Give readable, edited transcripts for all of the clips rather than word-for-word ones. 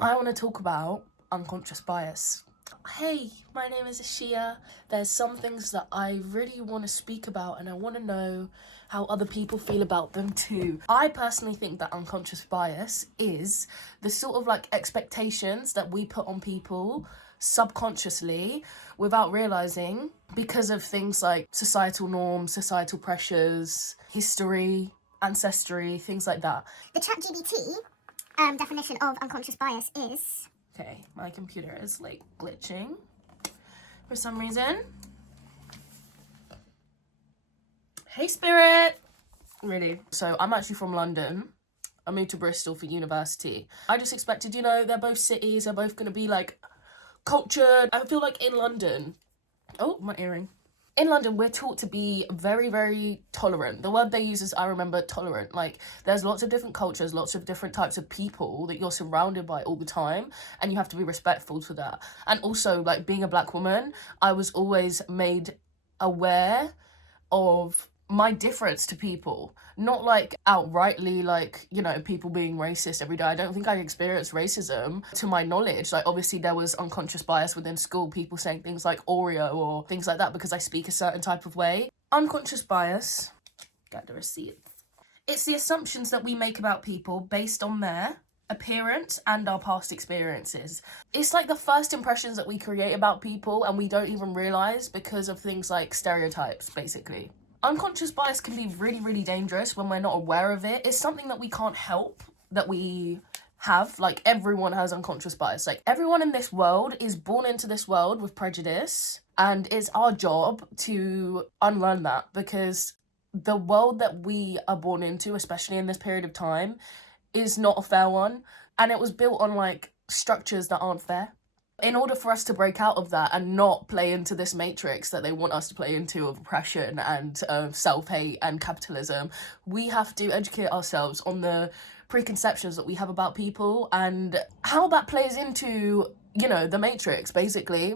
I want to talk about unconscious bias. Hey, my name is Achiya. There's some things that I really want to speak about and I want to know how other people feel about them too. I personally think that unconscious bias is the sort of like expectations that we put on people subconsciously without realizing because of things like societal norms, societal pressures, history, ancestry, things like that. The ChatGPT definition of unconscious bias is... Okay, my computer is like glitching for some reason. Hey, Spirit! Really? So I'm actually from London. I moved to Bristol for university. I just expected, they're both cities, they're both gonna be like cultured. I feel like in London, oh, my earring. In London, we're taught to be very, very tolerant. The word they use is, I remember, tolerant. Like, there's lots of different cultures, lots of different types of people that you're surrounded by all the time, and you have to be respectful to that. And also, like, being a black woman, I was always made aware of my difference to people, not like outrightly like people being racist every day. I don't think I experienced racism to my knowledge. Like, obviously there was unconscious bias within school, people saying things like Oreo or things like that because I speak a certain type of way. Unconscious bias, got the receipts. It's the assumptions that we make about people based on their appearance and our past experiences. It's like the first impressions that we create about people and we don't even realize because of things like stereotypes, basically. Unconscious bias can be really, really dangerous when we're not aware of it. It's something that we can't help that we have. Like, everyone has unconscious bias. Like, everyone in this world is born into this world with prejudice, and it's our job to unlearn that, because the world that we are born into, especially in this period of time, is not a fair one, and it was built on like structures that aren't fair. In order for us to break out of that and not play into this matrix that they want us to play into of oppression and self-hate and capitalism, we have to educate ourselves on the preconceptions that we have about people and how that plays into, the matrix, basically.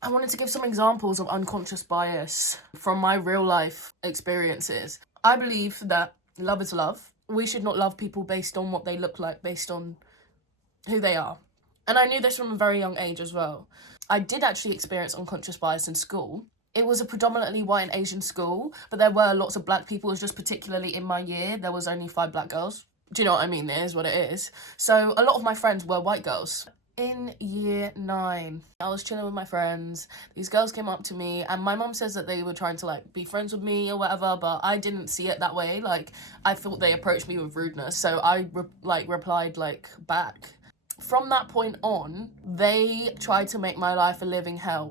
I wanted to give some examples of unconscious bias from my real life experiences. I believe that love is love. We should not love people based on what they look like, based on who they are. And I knew this from a very young age as well. I did actually experience unconscious bias in school. It was a predominantly white and Asian school, but there were lots of black people. It was just particularly in my year, there was only 5 black girls. Do you know what I mean? It is what it is. So a lot of my friends were white girls. In year 9, I was chilling with my friends. These girls came up to me, and my mom says that they were trying to like be friends with me or whatever, but I didn't see it that way. Like, I thought they approached me with rudeness, so I replied like back. From that point on, they tried to make my life a living hell.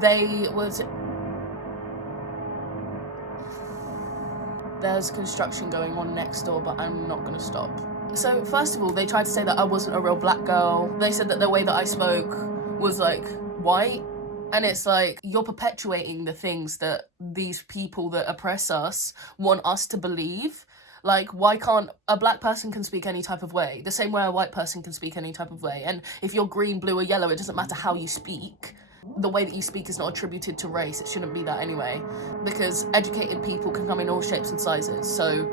There's construction going on next door, but I'm not gonna stop. So first of all, they tried to say that I wasn't a real black girl. They said that the way that I spoke was like white. And it's like, you're perpetuating the things that these people that oppress us want us to believe. Like, why can't a black person can speak any type of way, the same way a white person can speak any type of way? And if you're green, blue, or yellow, it doesn't matter how you speak. The way that you speak is not attributed to race. It shouldn't be that anyway, because educated people can come in all shapes and sizes. So,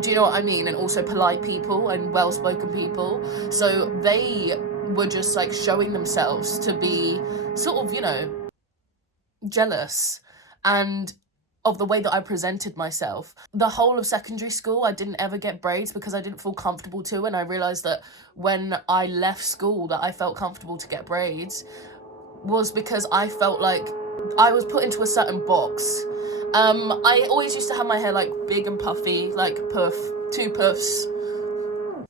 do you know what I mean? And also polite people and well-spoken people. So they were just like showing themselves to be sort of, jealous and of the way that I presented myself. The whole of secondary school, I didn't ever get braids because I didn't feel comfortable to, and I realised that when I left school that I felt comfortable to get braids was because I felt like I was put into a certain box. I always used to have my hair like big and puffy, like puff, 2 puffs,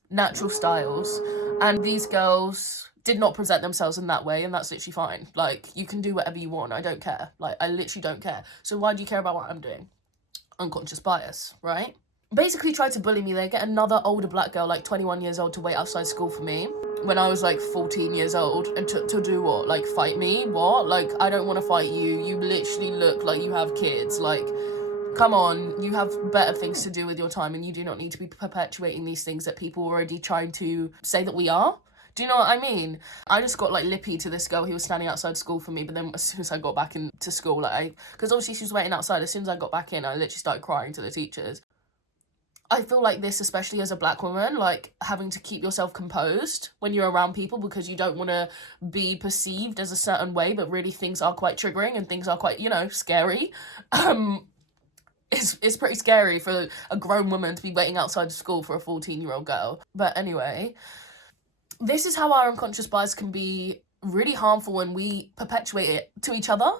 natural styles, and these girls did not present themselves in that way, and that's literally fine. Like, you can do whatever you want, I don't care. Like, I literally don't care. So why do you care about what I'm doing? Unconscious bias, right? Basically tried to bully me. They get another older black girl, like 21 years old, to wait outside school for me when I was like 14 years old, and to do what? Like, fight me? What? Like, I don't want to fight you. You literally look like you have kids. Like, come on, you have better things to do with your time, and you do not need to be perpetuating these ththings that people are already trying to say that we are. Do you know what I mean? I just got like lippy to this girl who was standing outside school for me, but then as soon as I got back into school, because obviously she was waiting outside, as soon as I got back in, I literally started crying to the teachers. I feel like this, especially as a black woman, like having to keep yourself composed when you're around people because you don't want to be perceived as a certain way, but really things are quite triggering and things are quite, you know, scary. It's pretty scary for a grown woman to be waiting outside of school for a 14-year-old girl. But anyway, this is how our unconscious bias can be really harmful when we perpetuate it to each other.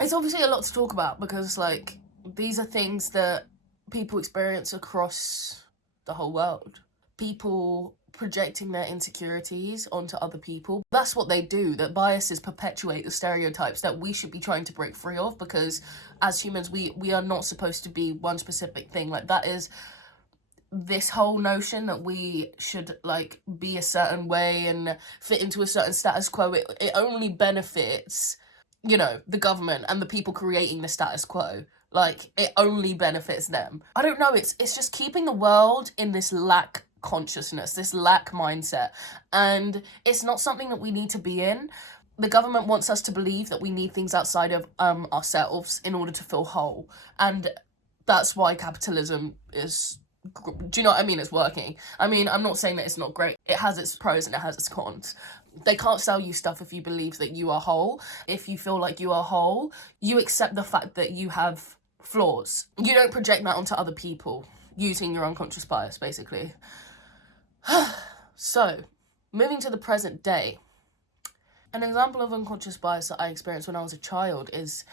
It's obviously a lot to talk about because, like, these are things that people experience across the whole world. People projecting their insecurities onto other people. That's what they do. That biases perpetuate the stereotypes that we should be trying to break free of, because as humans, we are not supposed to be one specific thing. Like, that is this whole notion that we should, like, be a certain way and fit into a certain status quo. It only benefits, you know, the government and the people creating the status quo. Like, it only benefits them. I don't know, it's just keeping the world in this lack consciousness, this lack mindset. And it's not something that we need to be in. The government wants us to believe that we need things outside of ourselves in order to feel whole. And that's why capitalism is... Do you know what I mean? It's working. I mean, I'm not saying that it's not great. It has its pros and it has its cons. They can't sell you stuff if you believe that you are whole. If you feel like you are whole, you accept the fact that you have flaws. You don't project that onto other people using your unconscious bias, basically. So, moving to the present day. An example of unconscious bias that I experienced when I was a child is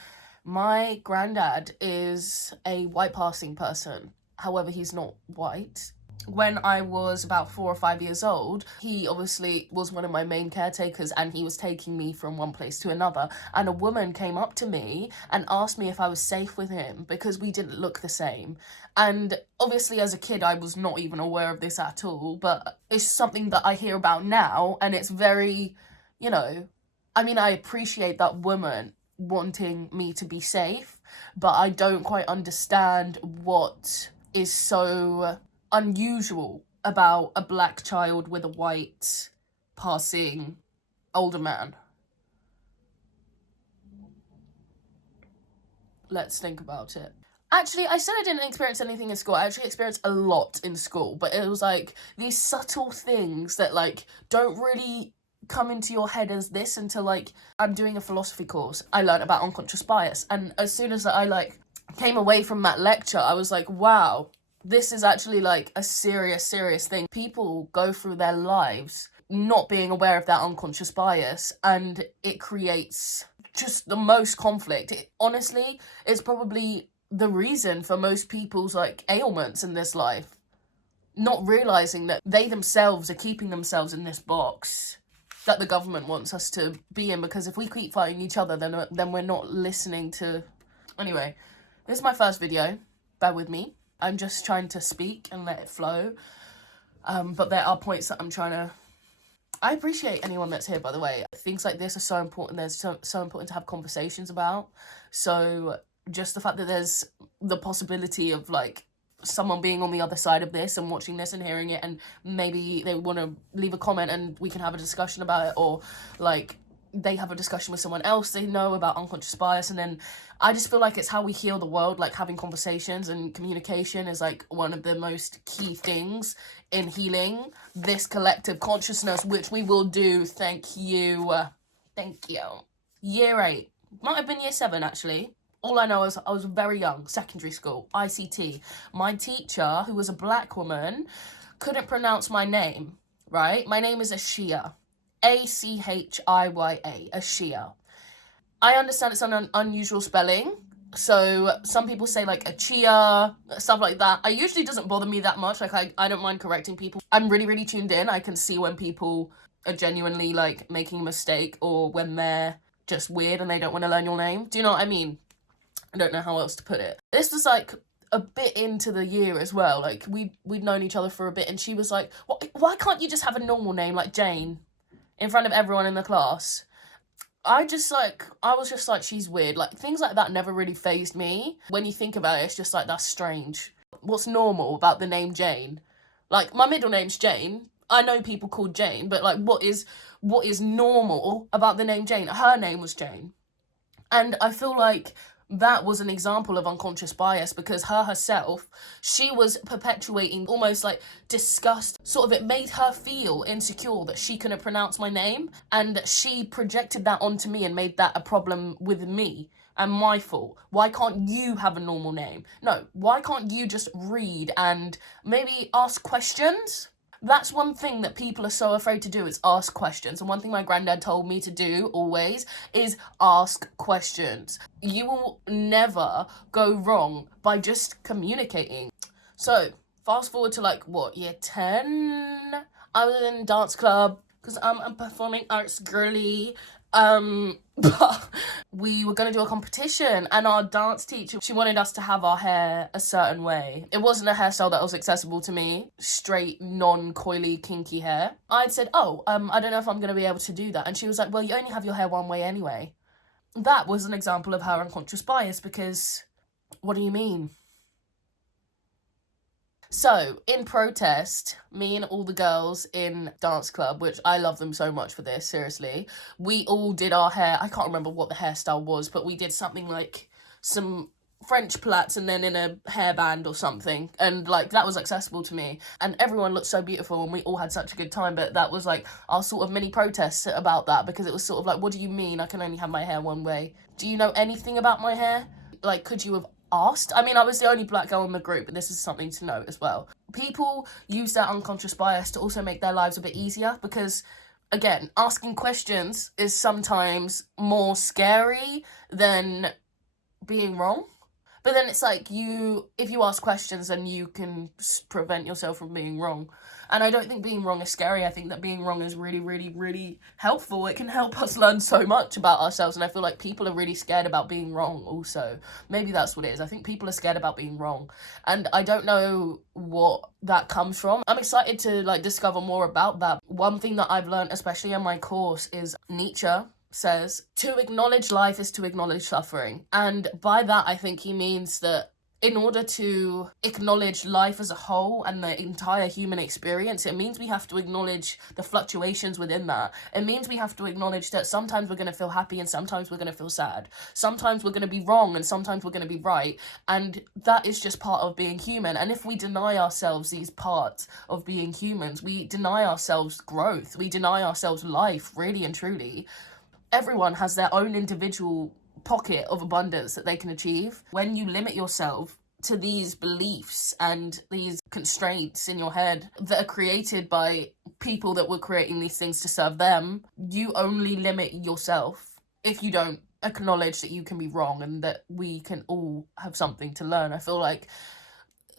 my granddad is a white passing person. However, he's not white. When I was about 4 or 5 years old, he obviously was one of my main caretakers and he was taking me from one place to another. And a woman came up to me and asked me if I was safe with him because we didn't look the same. And obviously as a kid, I was not even aware of this at all, but it's something that I hear about now and it's very, you know, I mean, I appreciate that woman wanting me to be safe, but I don't quite understand what is so unusual about a black child with a white passing older man. Let's think about it. Actually, I said I didn't experience anything in school. I actually experienced a lot in school, but it was like these subtle things that like don't really come into your head as this until like I'm doing a philosophy course. I learned about unconscious bias, and as soon as I like came away from that lecture, I was like, wow, this is actually like a serious thing. People go through their lives not being aware of that unconscious bias, and it creates just the most conflict. It honestly is probably the reason for most people's like ailments in this life. Not realizing that they themselves are keeping themselves in this box that the government wants us to be in, because if we keep fighting each other, then we're not listening to... Anyway, this is my first video. Bear with me. I'm just trying to speak and let it flow. But there are points that I'm trying to... I appreciate anyone that's here, by the way. Things like this are so important. There's so important to have conversations about. So just the fact that there's the possibility of like someone being on the other side of this and watching this and hearing it, and maybe they want to leave a comment and we can have a discussion about it, or like they have a discussion with someone else they know about unconscious bias. And then I just feel like it's how we heal the world. Like having conversations and communication is like one of the most key things in healing this collective consciousness, which we will do. Thank you. Year 8, might have been year 7 actually. All I know is I was very young, secondary school, ICT. My teacher, who was a black woman, couldn't pronounce my name, right? My name is Achiya. Achiya, Achiya. I understand it's an unusual spelling, so some people say like Achiya, stuff like that. It usually doesn't bother me that much. Like I don't mind correcting people. I'm really tuned in. I can see when people are genuinely like making a mistake, or when they're just weird and they don't want to learn your name. Do you know what I mean? I don't know how else to put it. This was like a bit into the year as well. Like we'd known each other for a bit, and she was like, why can't you just have a normal name like Jane in front of everyone in the class? I was just like, she's weird. Like, things like that never really fazed me. When you think about it, it's just like, that's strange. What's normal about the name Jane? Like, my middle name's Jane. I know people called Jane, but like, what is normal about the name Jane? Her name was Jane. And I feel like that was an example of unconscious bias, because her herself, she was perpetuating almost like disgust. Sort of, it made her feel insecure that she couldn't pronounce my name, and she projected that onto me and made that a problem with me and my fault. Why can't you have a normal name? No, why can't you just read and maybe ask questions? That's one thing that people are so afraid to do, is ask questions. And one thing my granddad told me to do always is ask questions. You will never go wrong by just communicating. So fast forward to like what, year 10? I was in dance club because I'm a performing arts girly. But we were going to do a competition, and our dance teacher, she wanted us to have our hair a certain way. It wasn't a hairstyle that was accessible to me, straight, non-coily, kinky hair. I'd said, I don't know if I'm going to be able to do that. And she was like, well, you only have your hair one way anyway. That was an example of her unconscious bias, because what do you mean? So, in protest, me and all the girls in dance club, which I love them so much for this, seriously, we all did our hair. I can't remember what the hairstyle was, but we did something like some French plaits and then in a hairband or something. And, like, that was accessible to me. And everyone looked so beautiful and we all had such a good time. But that was, like, our sort of mini protest about that, because it was sort of like, what do you mean I can only have my hair one way? Do you know anything about my hair? Like, could you have asked? I mean, I was the only black girl in the group, but this is something to note as well. People use their unconscious bias to also make their lives a bit easier, because again, asking questions is sometimes more scary than being wrong. But then it's like, if you ask questions, then you can prevent yourself from being wrong. And I don't think being wrong is scary. I think that being wrong is really, really, really helpful. It can help us learn so much about ourselves. And I feel like people are really scared about being wrong also. Maybe that's what it is. I think people are scared about being wrong. And I don't know what that comes from. I'm excited to like discover more about that. One thing that I've learned, especially in my course, is Nietzsche says to acknowledge life is to acknowledge suffering. And by that, I think he means that in order to acknowledge life as a whole and the entire human experience, it means we have to acknowledge the fluctuations within that. It means we have to acknowledge that sometimes we're going to feel happy and sometimes we're going to feel sad. Sometimes we're going to be wrong and sometimes we're going to be right. And that is just part of being human. And if we deny ourselves these parts of being humans, we deny ourselves growth. We deny ourselves life, really and truly. Everyone has their own individual pocket of abundance that they can achieve. When you limit yourself to these beliefs and these constraints in your head that are created by people that were creating these things to serve them, you only limit yourself if you don't acknowledge that you can be wrong and that we can all have something to learn. I feel like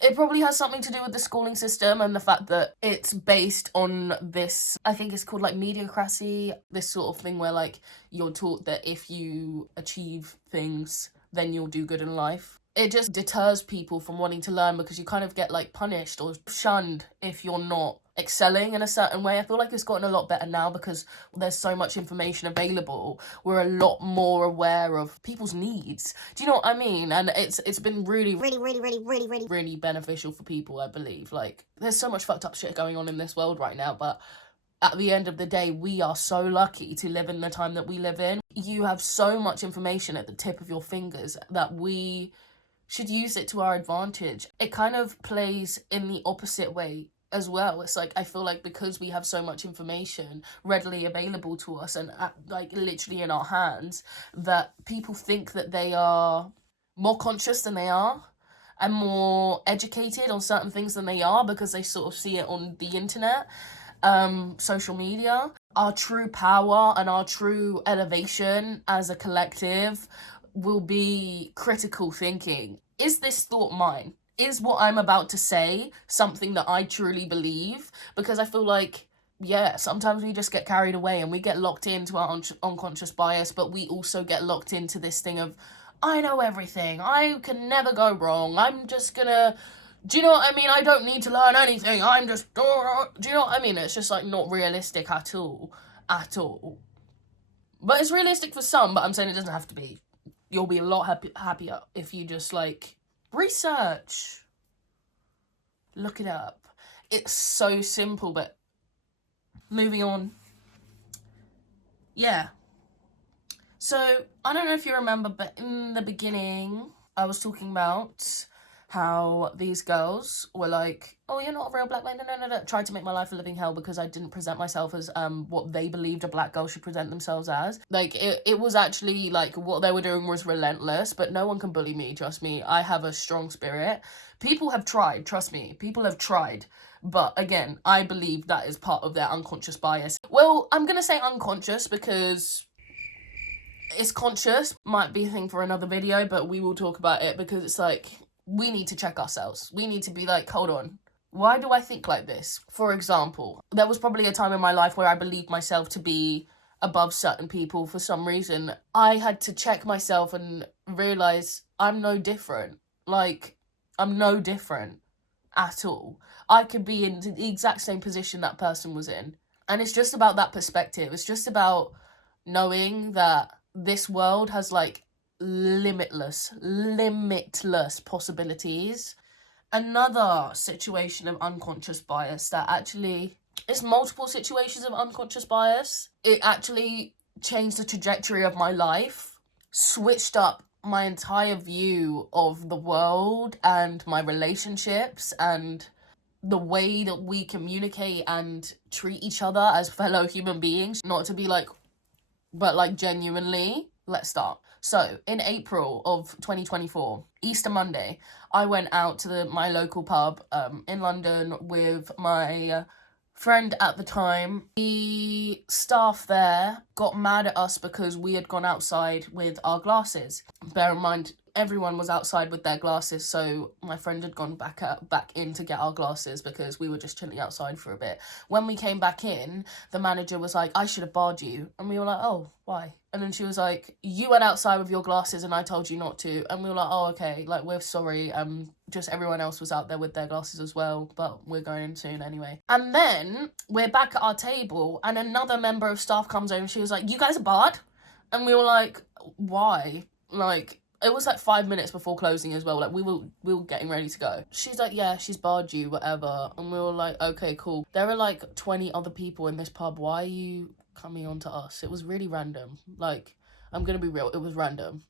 it probably has something to do with the schooling system and the fact that it's based on this, I think it's called like mediocracy, this sort of thing where like you're taught that if you achieve things, then you'll do good in life. It just deters people from wanting to learn, because you kind of get like punished or shunned if you're not excelling in a certain way. I feel like it's gotten a lot better now because there's so much information available. We're a lot more aware of people's needs. Do you know what I mean? And it's been really beneficial for people, I believe. Like, there's so much fucked up shit going on in this world right now, but at the end of the day, we are so lucky to live in the time that we live in. You have so much information at the tip of your fingers that we should use it to our advantage. It kind of plays in the opposite way as well. It's like, I feel like because we have so much information readily available to us and like literally in our hands, that people think that they are more conscious than they are and more educated on certain things than they are, because they sort of see it on the internet, social media. Our true power and our true elevation as a collective will be critical thinking. Is this thought mine? Is what I'm about to say something that I truly believe? Because I feel like, yeah, sometimes we just get carried away and we get locked into our unconscious bias, but we also get locked into this thing of, I know everything, I can never go wrong, I'm just gonna, do you know what I mean? I don't need to learn anything, I'm just, do you know what I mean? It's just like not realistic at all. But it's realistic for some, but I'm saying it doesn't have to be. You'll be a lot happier if you just like research, look it up. It's so simple. But moving on, yeah. So, I don't know if you remember, but in the beginning, I was talking about how these girls were like, oh, you're not a real black man, no. Tried to make my life a living hell because I didn't present myself as what they believed a black girl should present themselves as. Like, it was actually, like, what they were doing was relentless, but no one can bully me, trust me. I have a strong spirit. People have tried, trust me. People have tried. But again, I believe that is part of their unconscious bias. Well, I'm gonna say unconscious because it's conscious. Might be a thing for another video, but we will talk about it because it's like, we need to check ourselves. We need to be like, hold on, why do I think like this? For example, there was probably a time in my life where I believed myself to be above certain people for some reason. I had to check myself and realize I'm no different. Like, I'm no different at all. I could be in the exact same position that person was in. And it's just about that perspective. It's just about knowing that this world has like limitless possibilities. Another situation of unconscious bias that actually is multiple situations of unconscious bias. It actually changed the trajectory of my life, switched up my entire view of the world and my relationships and the way that we communicate and treat each other as fellow human beings. Not to be like, but like genuinely. Let's start. So in April of 2024, Easter Monday, I went out to my local pub in London with my friend at the time. The staff there got mad at us because we had gone outside with our glasses. Bear in mind, everyone was outside with their glasses, so my friend had gone back in to get our glasses because we were just chilling outside for a bit. When we came back in, the manager was like, I should have barred you. And we were like, oh, why? And then she was like, you went outside with your glasses and I told you not to. And we were like, oh, okay, like, we're sorry. Just everyone else was out there with their glasses as well, but we're going soon anyway. And then we're back at our table and another member of staff comes over and she was like, you guys are barred? And we were like, why? Like, it was like 5 minutes before closing as well. Like, we were getting ready to go. She's like, yeah, she's barred you, whatever. And we were like, okay, cool. There are like 20 other people in this pub. Why are you coming on to us? It was really random. Like, I'm gonna be real, it was random.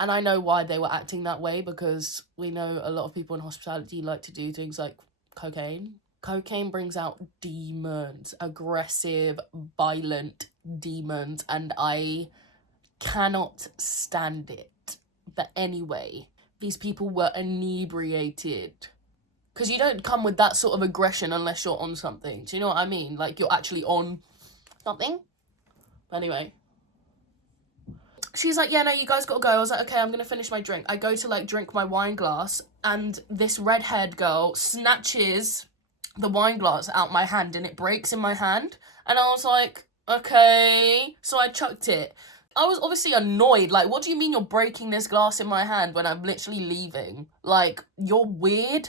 And I know why they were acting that way, because we know a lot of people in hospitality like to do things like cocaine. Cocaine brings out demons, aggressive, violent demons, and I cannot stand it. But anyway, these people were inebriated. Because you don't come with that sort of aggression unless you're on something. Do you know what I mean? Like, you're actually on something. Anyway. She's like, yeah, no, you guys gotta go. I was like, okay, I'm gonna finish my drink. I go to, like, drink my wine glass, and this red-haired girl snatches the wine glass out my hand, and it breaks in my hand. And I was like, okay. So I chucked it. I was obviously annoyed. Like, what do you mean you're breaking this glass in my hand when I'm literally leaving? Like, you're weird.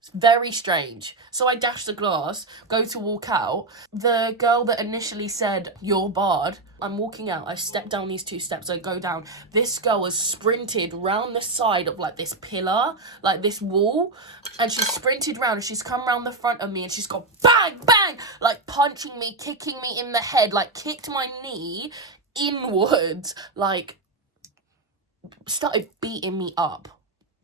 It's very strange. So I dash the glass, go to walk out. The girl that initially said, you're barred, I'm walking out. I step down these 2 steps. I go down. This girl has sprinted round the side of, like, this pillar, like, this wall. And she's sprinted round and she's come round the front of me and she's got bang, bang, like, punching me, kicking me in the head, like, kicked my knee inwards, like, started beating me up.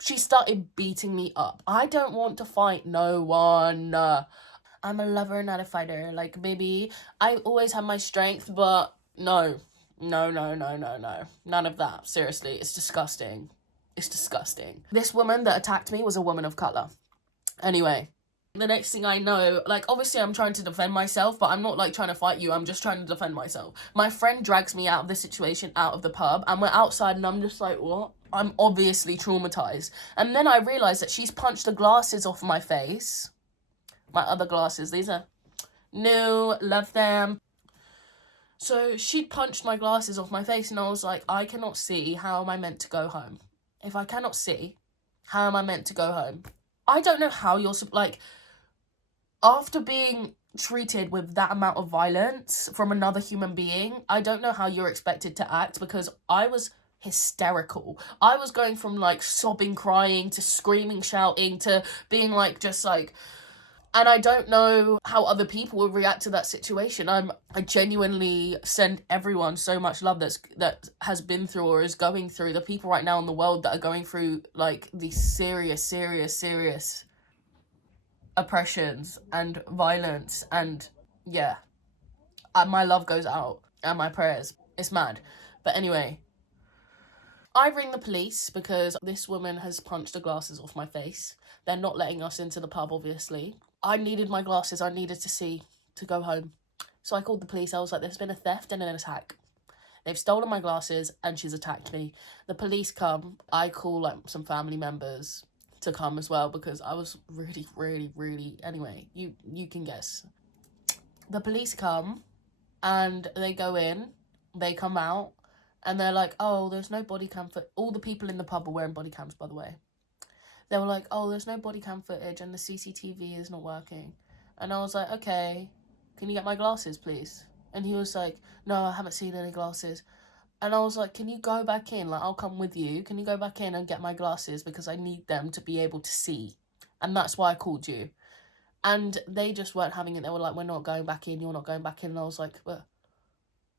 She started beating me up. I don't want to fight no one. I'm a lover, not a fighter. Like, baby, I always have my strength, but no. No. None of that. Seriously, it's disgusting. It's disgusting. This woman that attacked me was a woman of colour. Anyway. The next thing I know, like, obviously I'm trying to defend myself, but I'm not, like, trying to fight you. I'm just trying to defend myself. My friend drags me out of the situation, out of the pub, and we're outside, and I'm just like, what? I'm obviously traumatized. And then I realised that she's punched the glasses off my face. My other glasses, these are new, love them. So she punched my glasses off my face, and I was like, I cannot see. How am I meant to go home? If I cannot see, how am I meant to go home? I don't know how you're, like, after being treated with that amount of violence from another human being, I don't know how you're expected to act, because I was hysterical. I was going from, like, sobbing, crying, to screaming, shouting, to being, like, just, like, And I don't know how other people will react to that situation. I genuinely send everyone so much love that has been through or is going through, the people right now in the world that are going through like these serious oppressions and violence, and yeah, my love goes out and my prayers. It's mad. But anyway, I ring the police because this woman has punched the glasses off my face. They're not letting us into the pub, obviously. I needed my glasses. I needed to see to go home. So I called the police. I was like, there's been a theft and an attack. They've stolen my glasses and she's attacked me. The police come. I call like some family members to come as well because I was really... Anyway, you can guess. The police come and they go in. They come out. And they're like, oh, there's no body cam footage. All the people in the pub were wearing body cams, by the way. They were like, oh, there's no body cam footage and the CCTV is not working. And I was like, okay, can you get my glasses, please? And he was like, no, I haven't seen any glasses. And I was like, can you go back in? Like, I'll come with you. Can you go back in and get my glasses? Because I need them to be able to see. And that's why I called you. And they just weren't having it. They were like, we're not going back in. You're not going back in. And I was like, well,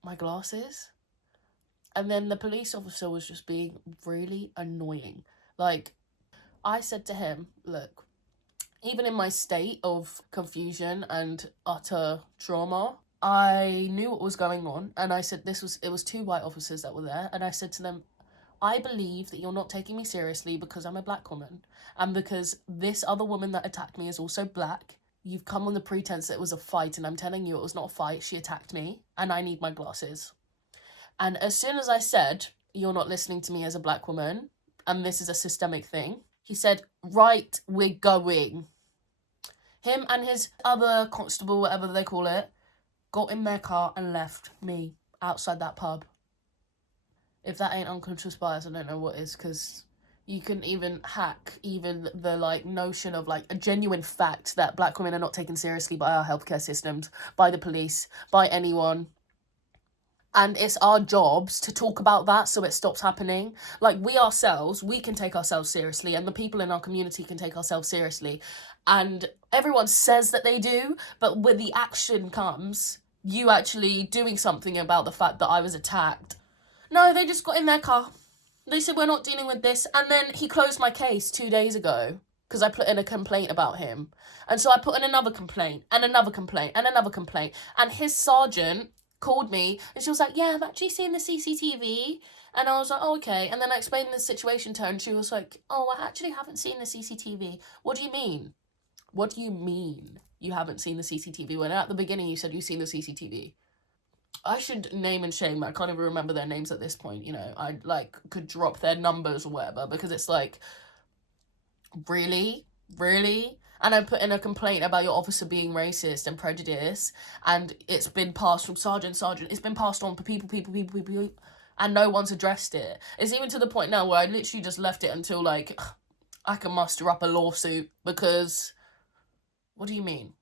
my glasses? And then the police officer was just being really annoying. Like, I said to him, look, even in my state of confusion and utter trauma, I knew what was going on. And I said it was 2 white officers that were there. And I said to them, I believe that you're not taking me seriously because I'm a black woman. And because this other woman that attacked me is also black. You've come on the pretense that it was a fight. And I'm telling you it was not a fight. She attacked me. And I need my glasses. And as soon as I said, you're not listening to me as a black woman, and this is a systemic thing, he said, right, we're going. Him and his other constable, whatever they call it, got in their car and left me outside that pub. If that ain't unconscious bias, I don't know what is, because you can even hack even the, like, notion of, like, a genuine fact that black women are not taken seriously by our healthcare systems, by the police, by anyone. And it's our jobs to talk about that so it stops happening. Like, we ourselves, we can take ourselves seriously, and the people in our community can take ourselves seriously. And everyone says that they do, but when the action comes, you actually doing something about the fact that I was attacked. No, they just got in their car. They said, we're not dealing with this. And then he closed my case 2 days ago because I put in a complaint about him. And so I put in another complaint and another complaint and another complaint. And his sergeant called me and she was like, yeah, I've actually seen the CCTV. And I was like, oh, okay. And then I explained the situation to her and she was like, oh, I actually haven't seen the CCTV. What do you mean? What do you mean you haven't seen the CCTV when at the beginning you said you've seen the CCTV? I should name and shame. I can't even remember their names at this point, you know. I, like, could drop their numbers or whatever because it's like, really? Really? And I put in a complaint about your officer being racist and prejudiced, and it's been passed from sergeant, it's been passed on to people, and no one's addressed it. It's even to the point now where I literally just left it until, like, I can muster up a lawsuit, because, what do you mean?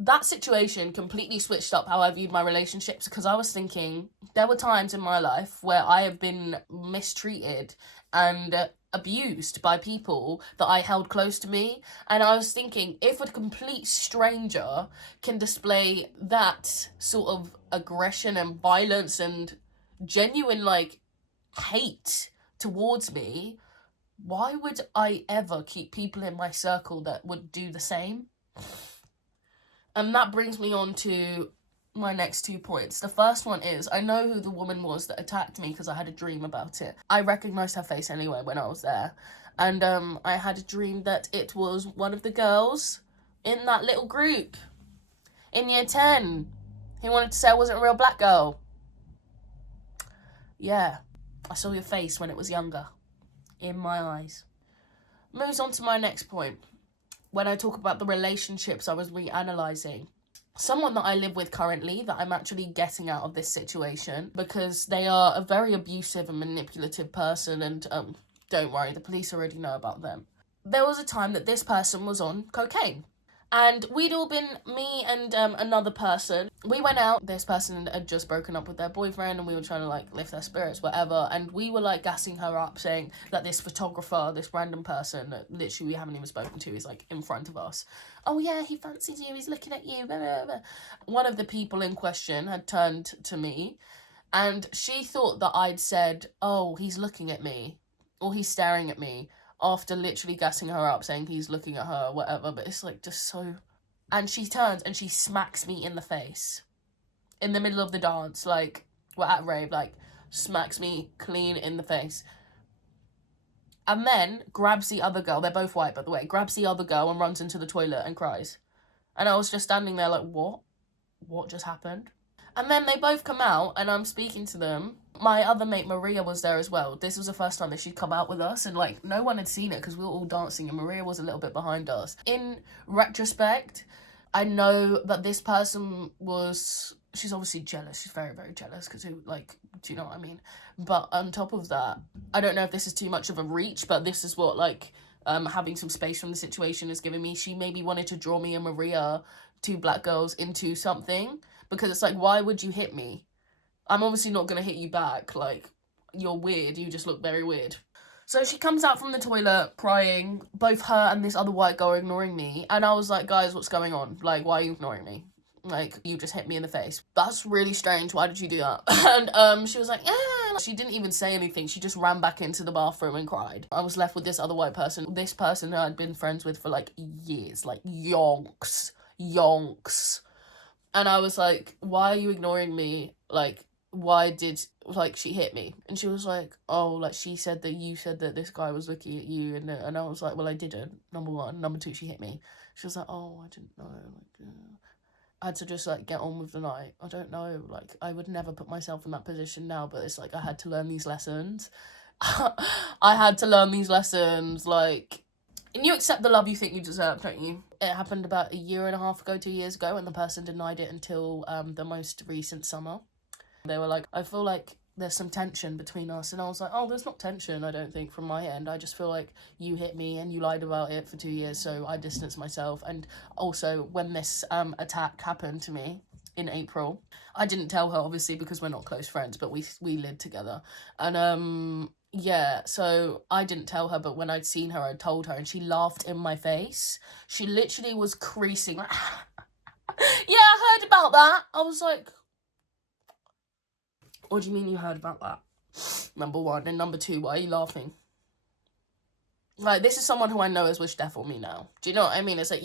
That situation completely switched up how I viewed my relationships, because I was thinking, there were times in my life where I have been mistreated and abused by people that I held close to me, and I was thinking, if a complete stranger can display that sort of aggression and violence and genuine, like, hate towards me, why would I ever keep people in my circle that would do the same? And that brings me on to my next 2 points. The first one is, I know who the woman was that attacked me because I had a dream about it. I recognised her face anyway when I was there. And I had a dream that it was one of the girls in that little group in year 10 who wanted to say I wasn't a real black girl. Yeah, I saw your face when it was younger in my eyes. Moves on to my next point. When I talk about the relationships I was reanalyzing, someone that I live with currently that I'm actually getting out of this situation because they are a very abusive and manipulative person, and don't worry, the police already know about them. There was a time that this person was on cocaine, And we'd all been, me and another person, we went out. This person had just broken up with their boyfriend, and we were trying to like lift their spirits, whatever, and we were like gassing her up, saying that this photographer, this random person that literally we haven't even spoken to, is like in front of us. Oh yeah, he fancies you, he's looking at you, blah, blah, blah. One of the people in question had turned to me, and she thought that I'd said, oh, he's looking at me, or he's staring at me, after literally gassing her up, saying he's looking at her, whatever. But it's like just so. And she turns and she smacks me in the face in the middle of the dance, like we're at rave, like smacks me clean in the face, and then grabs the other girl, they're both white by the way, grabs the other girl and runs into the toilet and cries. And I was just standing there like, what just happened? And then they both come out and I'm speaking to them. My other mate Maria was there as well. This was the first time that she'd come out with us, and like no one had seen it because we were all dancing and Maria was a little bit behind us. In retrospect, I know that this person she's obviously jealous. She's very, very jealous because do you know what I mean? But on top of that, I don't know if this is too much of a reach, but this is what like having some space from the situation is giving me. She maybe wanted to draw me and Maria, two black girls, into something, because it's like, why would you hit me? I'm obviously not going to hit you back. Like, you're weird. You just look very weird. So she comes out from the toilet crying. Both her and this other white girl are ignoring me. And I was like, guys, what's going on? Like, why are you ignoring me? Like, you just hit me in the face. That's really strange. Why did you do that? And she was like, yeah. She didn't even say anything. She just ran back into the bathroom and cried. I was left with this other white person. This person who I'd been friends with for like years. Like, yonks. And I was like, why are you ignoring me? Like, why did, like, she hit me? And she was like, oh, like, she said that you said that this guy was looking at you. And I was like, well, I didn't, number one. Number two, she hit me. She was like, oh, I didn't know. Like, I had to just, like, get on with the night. I don't know. Like, I would never put myself in that position now, but it's like I had to learn these lessons. I had to learn these lessons, like... And you accept the love you think you deserve, don't you? It happened about 1.5 years ago, 2 years ago, and the person denied it until the most recent summer. They were like, I feel like there's some tension between us. And I was like, oh, there's not tension, I don't think, from my end. I just feel like you hit me and you lied about it for 2 years, so I distanced myself. And also, when this attack happened to me in April, I didn't tell her, obviously, because we're not close friends, but we lived together. And, yeah, so I didn't tell her, but when I'd seen her, I told her, and she laughed in my face. She literally was creasing, like, yeah, I heard about that. I was like, what do you mean you heard about that? Number one. And number two, why are you laughing? Like, this is someone who I know has wished death on me now. Do you know what I mean? It's like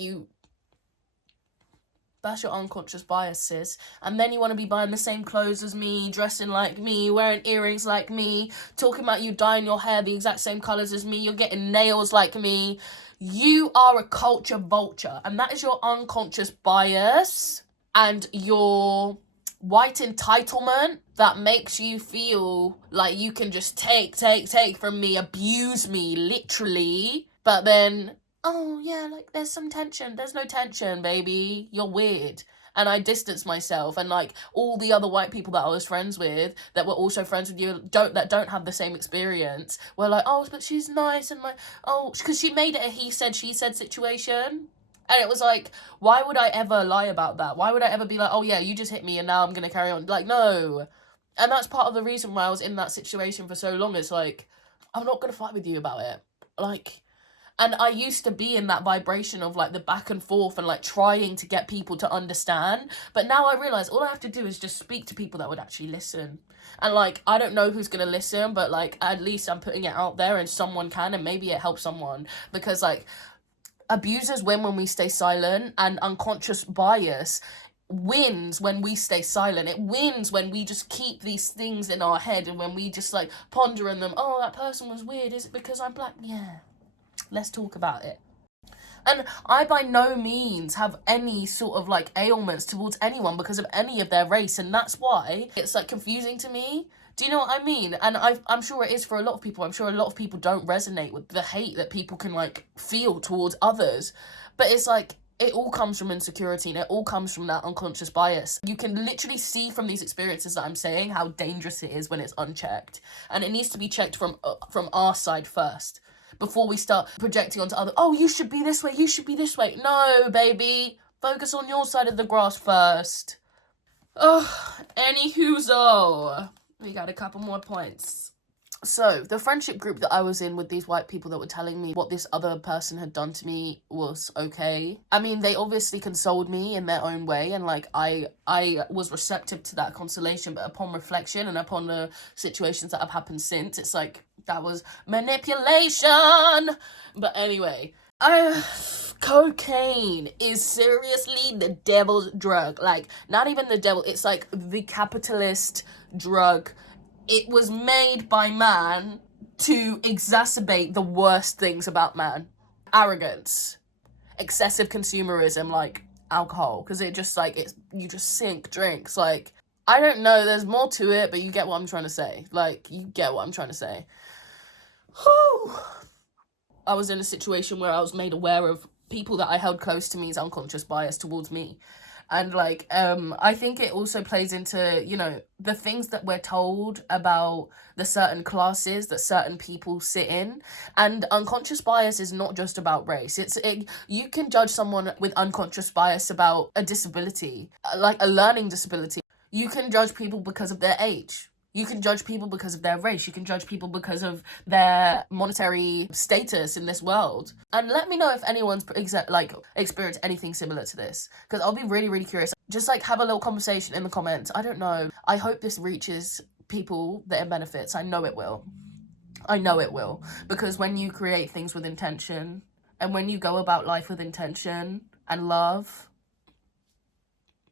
that's your unconscious bias, sis. And then you want to be buying the same clothes as me, dressing like me, wearing earrings like me, talking about you dyeing your hair the exact same colours as me, you're getting nails like me. You are a culture vulture. And that is your unconscious bias and your white entitlement that makes you feel like you can just take from me, abuse me, literally. But then... oh, yeah, like, there's some tension. There's no tension, baby. You're weird. And I distanced myself. And, like, all the other white people that I was friends with that were also friends with you that don't have the same experience were like, oh, but she's nice. And, like, oh, because she made it a he said, she said situation. And it was like, why would I ever lie about that? Why would I ever be like, oh, yeah, you just hit me and now I'm going to carry on? Like, no. And that's part of the reason why I was in that situation for so long. It's like, I'm not going to fight with you about it. Like... And I used to be in that vibration of, like, the back and forth and, like, trying to get people to understand. But now I realise all I have to do is just speak to people that would actually listen. And, like, I don't know who's going to listen, but, like, at least I'm putting it out there and someone can, and maybe it helps someone. Because, like, abusers win when we stay silent, and unconscious bias wins when we stay silent. It wins when we just keep these things in our head and when we just, like, ponder on them. Oh, that person was weird. Is it because I'm black? Yeah. Let's talk about it. And I by no means have any sort of, like, ailments towards anyone because of any of their race, and that's why it's, like, confusing to me. Do you know what I mean? And I'm sure it is for a lot of people. I'm sure a lot of people don't resonate with the hate that people can, like, feel towards others. But it's like, it all comes from insecurity, and it all comes from that unconscious bias. You can literally see from these experiences that I'm saying how dangerous it is when it's unchecked. And it needs to be checked from our side first. before we start projecting onto other, oh, you should be this way, you should be this way. No, baby. Focus on your side of the grass first. Anywho, we got a couple more points. So, the friendship group that I was in with these white people that were telling me what this other person had done to me was okay. I mean, they obviously consoled me in their own way, and like I was receptive to that consolation, but upon reflection and upon the situations that have happened since, it's like that was manipulation. But anyway, cocaine is seriously the devil's drug. Like, not even the devil, it's like the capitalist drug. It was made by man to exacerbate the worst things about man. Arrogance, excessive consumerism, like alcohol, because it just like, you just sink drinks. Like, I don't know, there's more to it, but you get what I'm trying to say. Like, you get what I'm trying to say. Whew. I was in a situation where I was made aware of people that I held close to me's unconscious bias towards me. And like, I think it also plays into, you know, the things that we're told about the certain classes that certain people sit in. And unconscious bias is not just about race. You can judge someone with unconscious bias about a disability, like a learning disability. You can judge people because of their age. You can judge people because of their race. You can judge people because of their monetary status in this world. And let me know if anyone's experienced anything similar to this, because I'll be really, really curious. Just like have a little conversation in the comments. I don't know. I hope this reaches people that it benefits. I know it will. I know it will. Because when you create things with intention, and when you go about life with intention and love,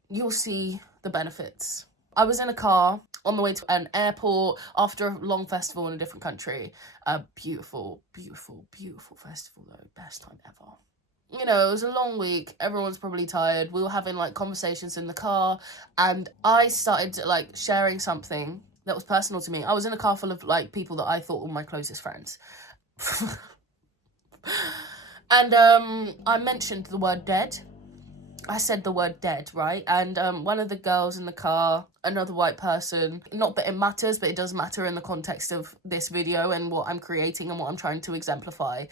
you'll see the benefits. I was in a car on the way to an airport after a long festival in a different country. A beautiful, beautiful, beautiful festival though. Best time ever. You know, it was a long week. Everyone's probably tired. We were having like conversations in the car, and I started like sharing something that was personal to me. I was in a car full of like people that I thought were my closest friends. And I mentioned the word dead. I said the word dead, right? And one of the girls in the car, another white person, not that it matters, but it does matter in the context of this video and what I'm creating and what I'm trying to exemplify.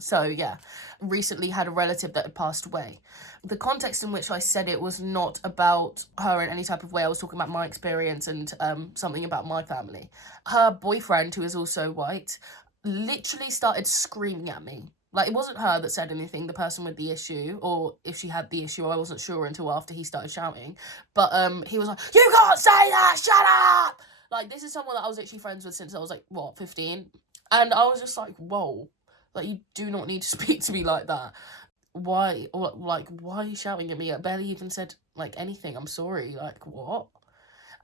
So yeah, recently had a relative that had passed away. The context in which I said it was not about her in any type of way. I was talking about my experience and something about my family. Her boyfriend, who is also white, literally started screaming at me. Like, it wasn't her that said anything, the person with the issue, or if she had the issue, I wasn't sure until after he started shouting. But he was like, you can't say that, shut up! Like, this is someone that I was actually friends with since I was like, 15? And I was just like, whoa. Like, you do not need to speak to me like that. Why? Or, like, why are you shouting at me? I barely even said, like, anything. I'm sorry. Like, what?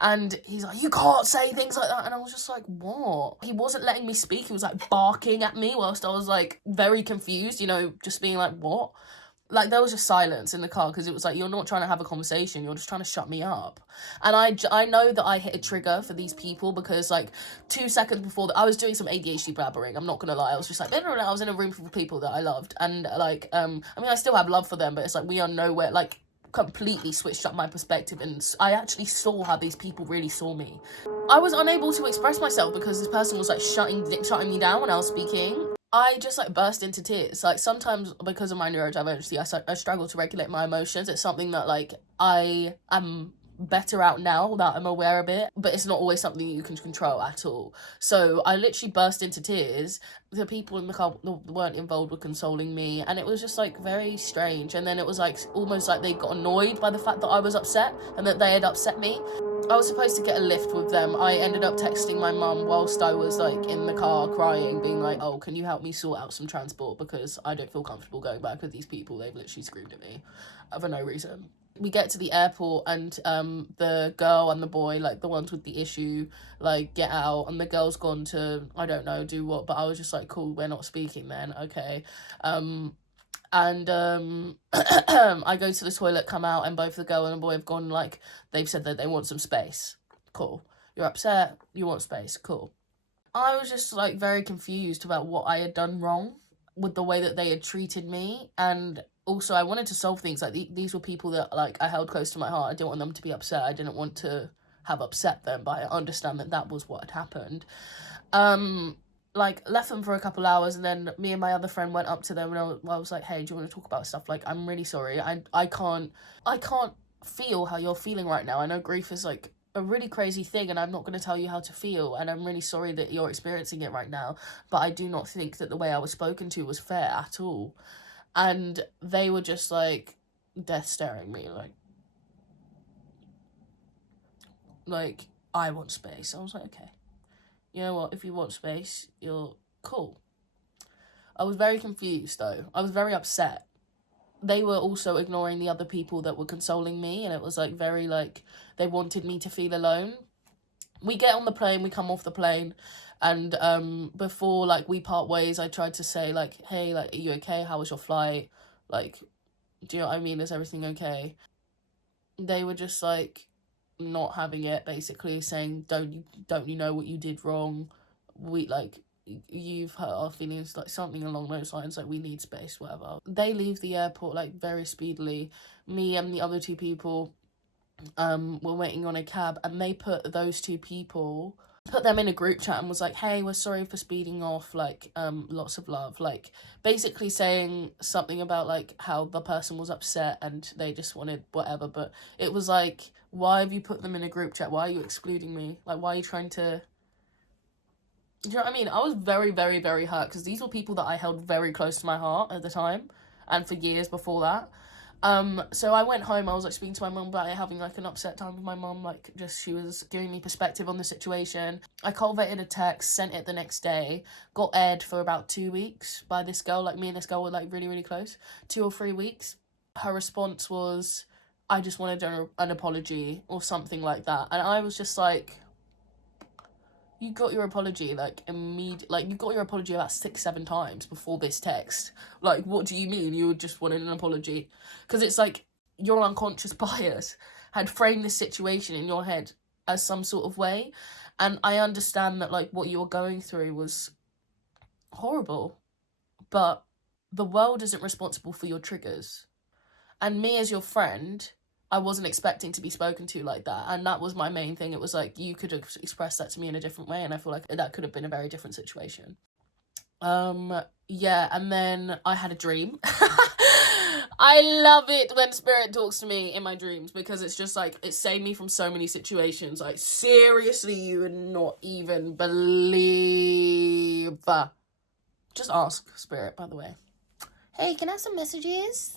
And he's like, you can't say things like that. And I was just like, what? He wasn't letting me speak. He was like barking at me whilst I was like very confused, you know, just being like, what? Like, there was just silence in the car because it was like, you're not trying to have a conversation. You're just trying to shut me up. And I know that I hit a trigger for these people because like 2 seconds before I was doing some ADHD blabbering. I'm not going to lie. I was just like, I was in a room full of people that I loved. And like, I mean, I still have love for them, but it's like, we are nowhere, like, completely switched up my perspective, and I actually saw how these people really saw me. I was unable to express myself because this person was like shutting me down when I was speaking. I just like burst into tears. Like, sometimes because of my neurodiversity, I struggle to regulate my emotions. It's something that like I am better out now that I'm aware of it, but it's not always something you can control at all. So I literally burst into tears. The people in the car that weren't involved were consoling me, and it was just like very strange. And then it was like almost like they got annoyed by the fact that I was upset and that they had upset me. I was supposed to get a lift with them. I ended up texting my mum whilst I was like in the car crying, being like, oh, can you help me sort out some transport because I don't feel comfortable going back with these people. They've literally screamed at me for no reason. We get to the airport, and the girl and the boy, like the ones with the issue, like get out, and the girl's gone to, I don't know, do what, but I was just like, cool, we're not speaking then, okay. And I go to the toilet, come out, and both the girl and the boy have gone, like, they've said that they want some space. Cool. You're upset, you want space, cool. I was just like very confused about what I had done wrong with the way that they had treated me, and also I wanted to solve things. Like, these were people that like I held close to my heart. I didn't want them to be upset. I didn't want to have upset them, but I understand that that was what had happened. like, left them for a couple hours, and then me and my other friend went up to them, and I was like, hey, do you want to talk about stuff? Like, I'm really sorry. I can't feel how you're feeling right now. I know grief is, like, a really crazy thing, and I'm not going to tell you how to feel, and I'm really sorry that you're experiencing it right now, but I do not think that the way I was spoken to was fair at all. And they were just, like, death staring me, like, I want space. I was like, okay, you know what, if you want space, you're cool. I was very confused, though. I was very upset. They were also ignoring the other people that were consoling me, and it was, like, very, like, they wanted me to feel alone. We get on the plane, we come off the plane, and before, like, we part ways, I tried to say, like, hey, like, are you okay? How was your flight? Like, do you know what I mean? Is everything okay? They were just, like, not having it, basically saying, don't you know what you did wrong? You've hurt our feelings, like, something along those lines, like, we need space, whatever. They leave the airport, like, very speedily. Me and the other two people were waiting on a cab, and they put them in a group chat and was like, hey, we're sorry for speeding off, like, lots of love, like, basically saying something about, like, how the person was upset and they just wanted whatever. But it was like, why have you put them in a group chat? Why are you excluding me? Like, why are you trying to, do you know what I mean? I was very, very, very hurt, because these were people that I held very close to my heart at the time, and for years before that. So I went home, I was, like, speaking to my mum about it, having, like, an upset time with my mum, like, just, she was giving me perspective on the situation. I cultivated a text, sent it the next day, got aired for about 2 weeks by this girl. Like, me and this girl were, like, really, really close, 2 or 3 weeks. Her response was, I just wanted an apology, or something like that, and I was just like, you got your apology, like, like, you got your apology about 6-7 times before this text. Like, what do you mean you just wanted an apology? Because it's like, your unconscious bias had framed this situation in your head as some sort of way, and I understand that, like, what you were going through was horrible, but the world isn't responsible for your triggers. And me, as your friend, I wasn't expecting to be spoken to like that, and that was my main thing. It was like, you could have expressed that to me in a different way, and I feel like that could have been a very different situation. Yeah, and then I had a dream. I love it when spirit talks to me in my dreams, because it's just like, it saved me from so many situations. Like, seriously, you would not even believe. Just ask spirit, by the way. Hey, can I have some messages?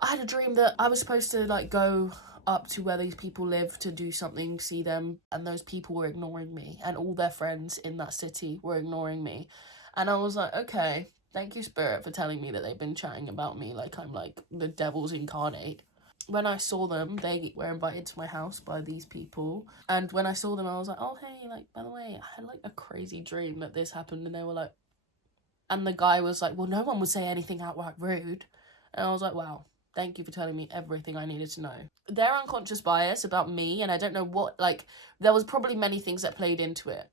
I had a dream that I was supposed to, like, go up to where these people live to do something, see them, and those people were ignoring me, and all their friends in that city were ignoring me. And I was like, okay, thank you, spirit, for telling me that they've been chatting about me like I'm, like, the devil's incarnate. When I saw them, they were invited to my house by these people, and when I saw them, I was like, oh, hey, like, by the way, I had, like, a crazy dream that this happened, and they were like, and the guy was like, well, no one would say anything outright rude. And I was like, wow, thank you for telling me everything I needed to know. Their unconscious bias about me, and I don't know what, like, there was probably many things that played into it.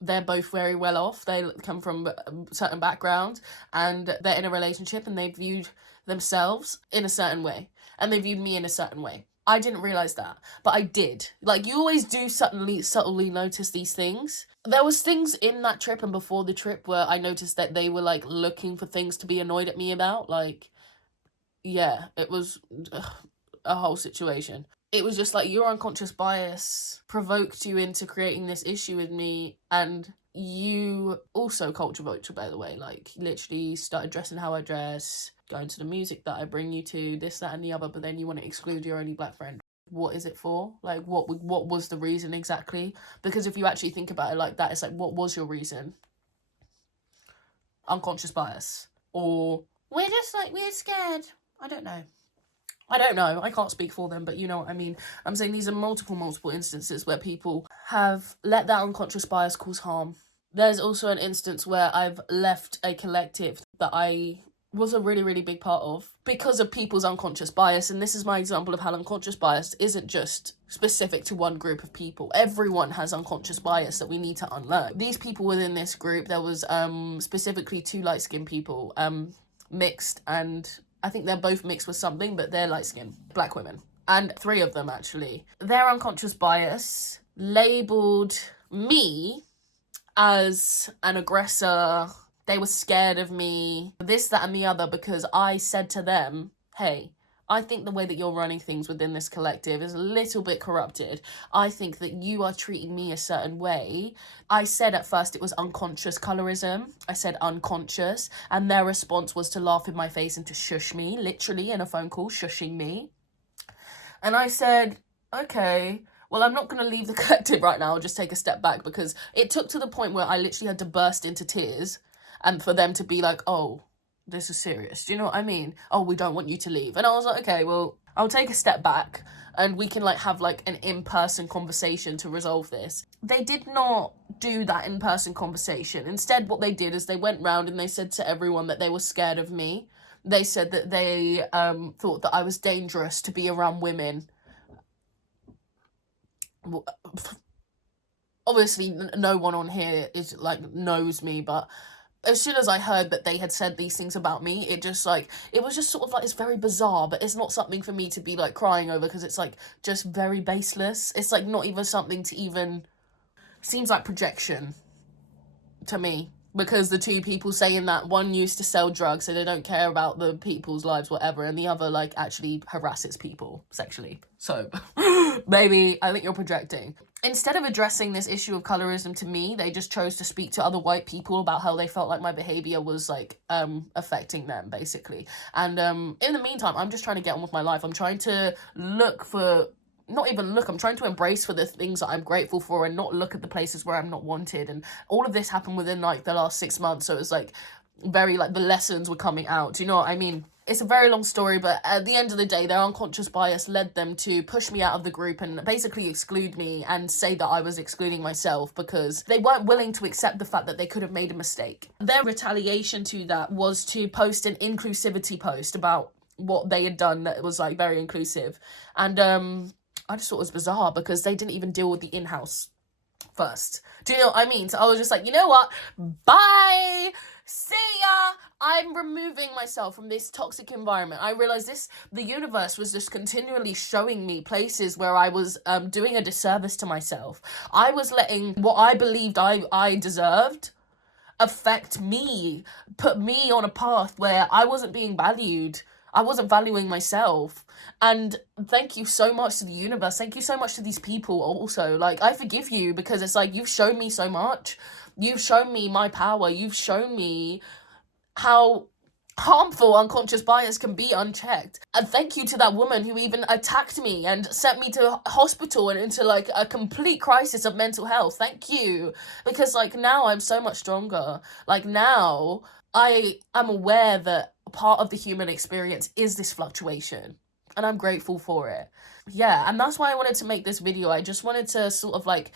They're both very well off. They come from certain backgrounds, and they're in a relationship, and they viewed themselves in a certain way, and they viewed me in a certain way. I didn't realise that, but I did. Like, you always do subtly notice these things. There was things in that trip and before the trip where I noticed that they were, like, looking for things to be annoyed at me about. Like, yeah, it was a whole situation. It was just like, your unconscious bias provoked you into creating this issue with me, and you also culture vulture, by the way. Like, literally started dressing how I dress, going to the music that I bring you to, this, that, and the other, but then you want to exclude your only black friend. What is it for? Like, what was the reason exactly? Because if you actually think about it like that, it's like, what was your reason? Unconscious bias. Or, we're just, like, we're scared. I don't know. I can't speak for them, but you know what I mean. I'm saying these are multiple instances where people have let that unconscious bias cause harm. There's also an instance where I've left a collective that I was a really, really big part of because of people's unconscious bias. And this is my example of how unconscious bias isn't just specific to one group of people. Everyone has unconscious bias that we need to unlearn. These people within this group, there was specifically 2 light-skinned people, mixed, and I think they're both mixed with something, but they're light-skinned, black women. And 3 of them, actually. Their unconscious bias labelled me as an aggressor. They were scared of me, this, that, and the other, because I said to them, hey, I think the way that you're running things within this collective is a little bit corrupted. I think that you are treating me a certain way. I said at first it was unconscious colorism. I said unconscious. And their response was to laugh in my face and to shush me, literally in a phone call, shushing me. And I said, okay, well, I'm not going to leave the collective right now. I'll just take a step back, because it took to the point where I literally had to burst into tears and for them to be like, oh, this is serious. Do you know what I mean? Oh, we don't want you to leave. And I was like, okay, well, I'll take a step back and we can like have like an in-person conversation to resolve this. They did not do that in-person conversation. Instead, what they did is they went round and they said to everyone that they were scared of me. They said that they thought that I was dangerous to be around women. Obviously, no one on here is like knows me, but as soon as I heard that they had said these things about me, it just like, it was just sort of like, it's very bizarre, but it's not something for me to be like crying over, because it's like just very baseless. It's like not even something to even, seems like projection to me, because the two people saying that, one used to sell drugs so they don't care about the people's lives, whatever, and the other like actually harasses people sexually. So maybe I think you're projecting. Instead of addressing this issue of colorism to me, they just chose to speak to other white people about how they felt like my behavior was like affecting them, basically. And in the meantime, I'm just trying to get on with my life. I'm trying to look for, not even look, I'm trying to embrace for the things that I'm grateful for and not look at the places where I'm not wanted. And all of this happened within like the last 6 months, so it was like very like the lessons were coming out. Do you know what I mean? It's a very long story, but at the end of the day, their unconscious bias led them to push me out of the group and basically exclude me and say that I was excluding myself, because they weren't willing to accept the fact that they could have made a mistake. Their retaliation to that was to post an inclusivity post about what they had done that was like very inclusive. And I just thought it was bizarre, because they didn't even deal with the in-house first. Do you know what I mean? So I was just like, you know what? Bye! See ya! I'm removing myself from this toxic environment. I realized the universe was just continually showing me places where I was doing a disservice to myself. I was letting what I believed I deserved affect me, put me on a path where I wasn't being valued. I wasn't valuing myself. And thank you so much to the universe. Thank you so much to these people also. Like, I forgive you, because it's like, you've shown me so much. You've shown me my power. You've shown me how harmful unconscious bias can be unchecked. And thank you to that woman who even attacked me and sent me to hospital and into like a complete crisis of mental health. Thank you. Because like now I'm so much stronger. Like now I am aware that part of the human experience is this fluctuation, and I'm grateful for it. Yeah, and that's why I wanted to make this video. I just wanted to sort of like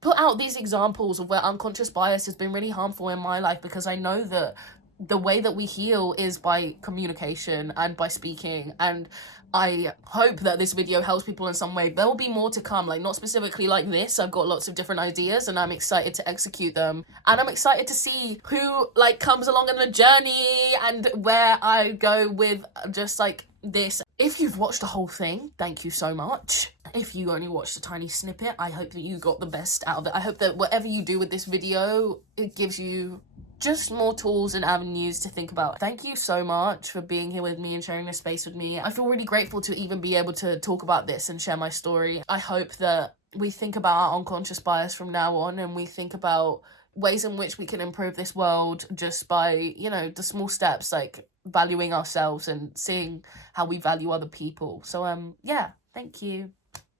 put out these examples of where unconscious bias has been really harmful in my life, because I know that the way that we heal is by communication and by speaking, and I hope that this video helps people in some way. There will be more to come, like not specifically like this. I've got lots of different ideas and I'm excited to execute them, and I'm excited to see who like comes along in the journey and where I go with just like this. If you've watched the whole thing, thank you so much. If you only watched a tiny snippet, I hope that you got the best out of it. I hope that whatever you do with this video, it gives you just more tools and avenues to think about. Thank you so much for being here with me and sharing this space with me. I feel really grateful to even be able to talk about this and share my story. I hope that we think about our unconscious bias from now on, and we think about ways in which we can improve this world just by, you know, the small steps, like valuing ourselves and seeing how we value other people. So yeah, thank you.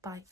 Bye.